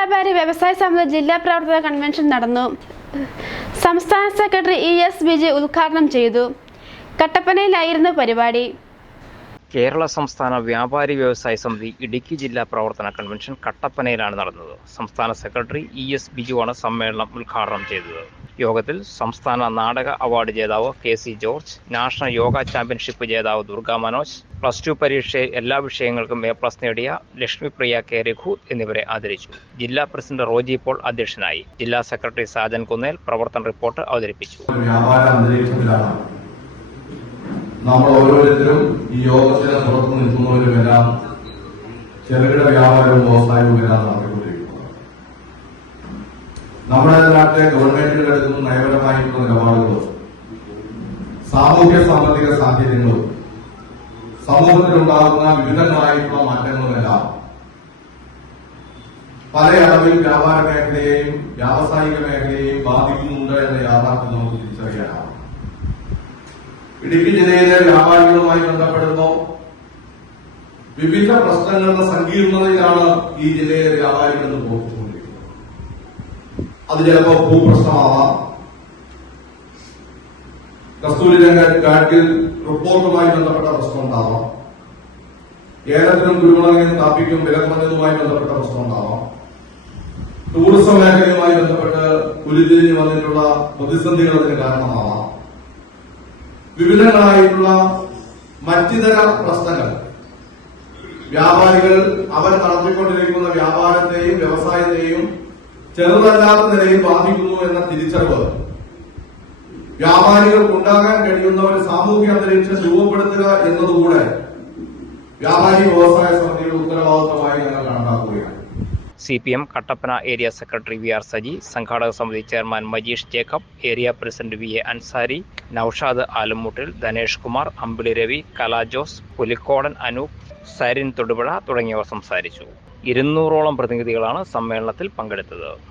വ്യാപാരി വ്യവസായ സമിതി ജില്ലാ പ്രവർത്തക കൺവെൻഷൻ നടന്നു. സംസ്ഥാന സെക്രട്ടറി ഇ എസ് വിജയ് ഉദ്ഘാടനം ചെയ്തു. കട്ടപ്പനയിലായിരുന്നു പരിപാടി. കേരള സംസ്ഥാന വ്യാപാരി വ്യവസായ സമിതി ഇടുക്കി ജില്ലാ പ്രവർത്തന കൺവെൻഷൻ കട്ടപ്പനയിലാണ് നടന്നത്. സംസ്ഥാന സെക്രട്ടറി ഇ എസ് ബിജുവാണ് സമ്മേളനം ഉദ്ഘാടനം ചെയ്തത്. യോഗത്തിൽ സംസ്ഥാന നാടക അവാർഡ് ജേതാവ് K C George national yoga championship ജേതാവ് ദുർഗ മനോജ് പ്ലസ് ടു പരീക്ഷയിൽ എല്ലാ വിഷയങ്ങൾക്കും എ പ്ലസ് നേടിയ ലക്ഷ്മിപ്രിയ കെ രഘു എന്നിവരെ ആദരിച്ചു. ജില്ലാ പ്രസിഡന്റ് റോജി പോൾ അധ്യക്ഷനായി. ജില്ലാ സെക്രട്ടറി സാജൻ കുന്നേൽ പ്രവർത്തന റിപ്പോർട്ട് അവതരിപ്പിച്ചു. നമ്മൾ ഓരോരുത്തരും ഈ യോഗത്തിന് പുറത്തു നിൽക്കുന്നവരുമെല്ലാം ചെറുകിട വ്യാപാരവും വ്യവസായവും എല്ലാം നടത്തിക്കൊണ്ടിരിക്കുന്നത് നമ്മുടെ നാട്ടിലെ ഗവൺമെന്റിൽ എടുക്കുന്ന നയപരമായിട്ടുള്ള നിലപാടുകളും സാമൂഹ്യ സാമ്പത്തിക സാഹചര്യങ്ങളും സമൂഹത്തിലുണ്ടാകുന്ന വിവിധങ്ങളായിട്ടുള്ള മാറ്റങ്ങളുമെല്ലാം പല അളവിൽ വ്യാപാര മേഖലയെയും വ്യാവസായിക മേഖലയെയും ബാധിക്കുന്നുണ്ട് എന്ന യാഥാർത്ഥ്യം നമുക്ക് തിരിച്ചറിയാനാവും ഇടുക്കി ജില്ലയിലെ വ്യാപാരികളുമായി ബന്ധപ്പെടുമ്പോൾ വിവിധ പ്രശ്നങ്ങളുടെ സങ്കീർണതയിലാണ് ഈ ജില്ലയിലെ വ്യാപാരികൾ എന്ന് പ്രവർത്തിച്ചുകൊണ്ടിരിക്കുന്നത് അത് ചിലപ്പോൾ ഭൂപ്രശ്നമാവാം. കസ്തൂരി രംഗൻ കാറ്റിൽ റിപ്പോർട്ടുമായി ബന്ധപ്പെട്ട പ്രശ്നം ഉണ്ടാവാം ഏലത്തിനും കുരുമുളകിനും കാപ്പിക്കും വില കുറഞ്ഞതുമായി ബന്ധപ്പെട്ട പ്രശ്നം ഉണ്ടാവാം ടൂറിസം മേഖലയുമായി ബന്ധപ്പെട്ട് ഉരുത്തിരിഞ്ഞു വന്നിട്ടുള്ള പ്രതിസന്ധികൾ അതിന് കാരണമാവാം. വിവിധങ്ങളായിട്ടുള്ള മറ്റിതര പ്രശ്നങ്ങൾ. വ്യാപാരികൾ അവർ നടത്തിക്കൊണ്ടിരിക്കുന്ന വ്യാപാരത്തെയും വ്യവസായത്തെയും ചെറുതല്ലാത്ത നിലയിൽ ബാധിക്കുന്നു എന്ന തിരിച്ചറിവ്. വ്യാപാരികൾക്ക് ഉണ്ടാകാൻ കഴിയുന്ന ഒരു സാമൂഹ്യ അന്തരീക്ഷം രൂപപ്പെടുത്തുക എന്നതുകൂടെ വ്യാപാരി വ്യവസായ സമിതിയുടെ ഉത്തരവാദിത്തമായി ഞങ്ങൾ കണക്കാക്കുകയാണ്. C P M Kattappana area secretary V R Saji സംഘാടക സമിതി chairman Majeesh Jacob area president V A Ansari Naushad Alumoottil Dhanesh Kumar Ambili Ravi Kala Jose Pulikodan Anoop Sarin Thodupuzha തുടങ്ങിയവർ സംസാരിച്ചു. ഇരുന്നൂറോളം പ്രതിനിധികളാണ് സമ്മേളനത്തിൽ പങ്കെടുത്തത്.